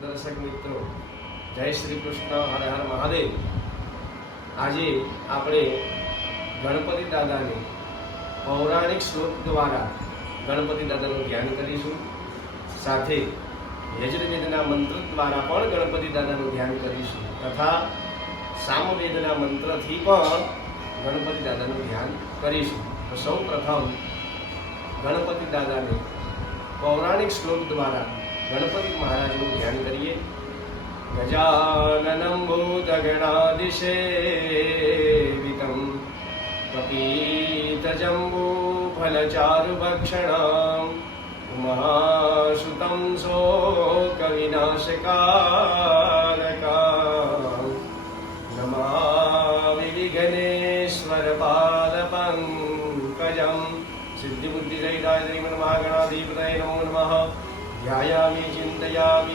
દર્શક મિત્રો, જય શ્રી કૃષ્ણ, હર હર મહાદેવ। આજે આપણે ગણપતિ દાદાને પૌરાણિક શ્લોક દ્વારા ગણપતિ દાદાનું ધ્યાન કરીશું। સાથે યજુર્વેદના મંત્ર દ્વારા પણ ગણપતિ દાદાનું ધ્યાન કરીશું તથા સામવેદના મંત્રથી પણ ગણપતિ દાદાનું ધ્યાન કરીશું। તો સૌ પ્રથમ ગણપતિ દાદાને પૌરાણિક શ્લોક દ્વારા ગણપતિ મહારાજનું ધ્યાન કરીએ। ગજાનનં ભૂતગણાધિસેવિतं કપિતજંબૂફલચારુભક્ષણં ઉમાસુतं શોકવિનાશકારકં નમામિ વિઘ્નેશ્વરપાદપંકજં। સિદ્ધિબુદ્ધિસહિતાય શ્રીમન્મહાગણાધિપતये નમો નમઃ। ध्यायामि चिन्तयामि